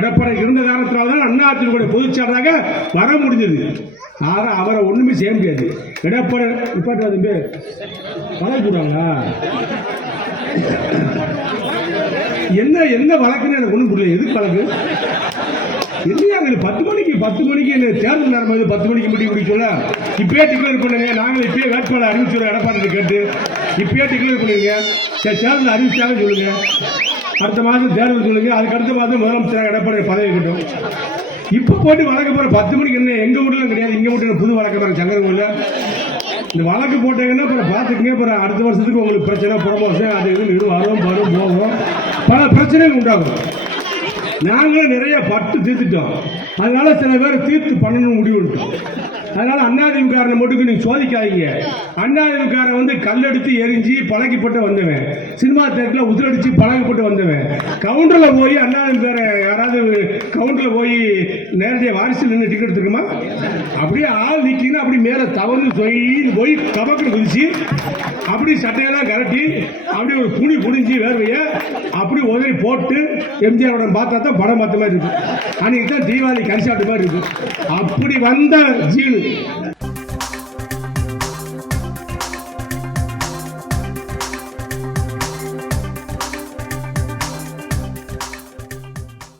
எடப்பாடி இருந்த காரணத்தினால்தான் அதிமுக பொதுச்செயலாளராக வர முடிஞ்சது. ஆக அவரை ஒண்ணுமே செய்ய முடியாது. எடப்பாடி நிப்பாட்டு வழக்கு போடுவாங்களா? என்ன வழக்குன்னு எனக்கு ஒன்றும் புரியல. எதுக்கு வழக்கு? இல்லையா 10 மணிக்கு என்ன தேர்தல் நேரம் 10 மணிக்கு முடிக்க சொல்ல இப்பயே டிக்ளேர் பண்ணுங்க. நாங்கள் இப்பயே வேட்பாளர் அறிவிச்சுறோம். எடப்பாடி கேட்டு இப்பயே டிக்ளேர் பண்ணுங்க. தேர்தல் அறிவிச்சாலும் சொல்லுங்க. அடுத்த மாதம் தேர்தல் சொல்லுங்க. அதுக்கு அடுத்த மாதம் முதலமைச்சராக எடப்பாடி பதவி கட்டும். இப்ப போட்டு வழக்கு போற 10 மணிக்கு என்ன எங்க வீட்டுல கிடையாது. இங்க வீட்டு புது வழக்கு பாருங்க சங்கரங்கோயில. இந்த வழக்கு போட்டீங்கன்னா அப்புறம் பாத்துக்கங்க. அப்புறம் அடுத்த வருஷத்துக்கு உங்களுக்கு பிரச்சனை ப்ரமோஷன் அது இது வரும் போகும் பல பிரச்சனைகள் உண்டாகும். நாங்களும் நிறைய பட்டு தீர்த்துட்டோம். அதனால சில பேர் தீர்த்து பண்ணணும்னு முடிவு எடுத்தோம். அதனால அதிமுக மட்டும் நீங்க சோதிக்காதீங்க. அதிமுக கல்லெடுத்து எரிஞ்சு பழக்கப்பட்டு வந்தவன். சினிமா தேட்டரில் உதிரடிச்சு பழக்கப்பட்டு வந்தவன். கவுண்டர்ல போய் அதிமுக யாராவது கவுண்டர்ல போய் நேரடியாக வாரிசு நின்று டிக்கெட் எடுத்துருக்குமா? அப்படியே ஆள் நிற்கிங்கன்னா அப்படி மேல தவறு போய் கபக்கு குதிச்சு அப்படி சட்டையெல்லாம் கரட்டி அப்படி ஒரு புனி புடிஞ்சு வேர்வைய அப்படி உதவி போட்டு எம்ஜிஆரோட பார்த்தா தான் படம் பார்த்த மாதிரி இருக்கு. அன்னைக்கு தான் தீபாவளி கன்சார்ட் மாதிரி இருக்கு. அப்படி வந்த ஜீனு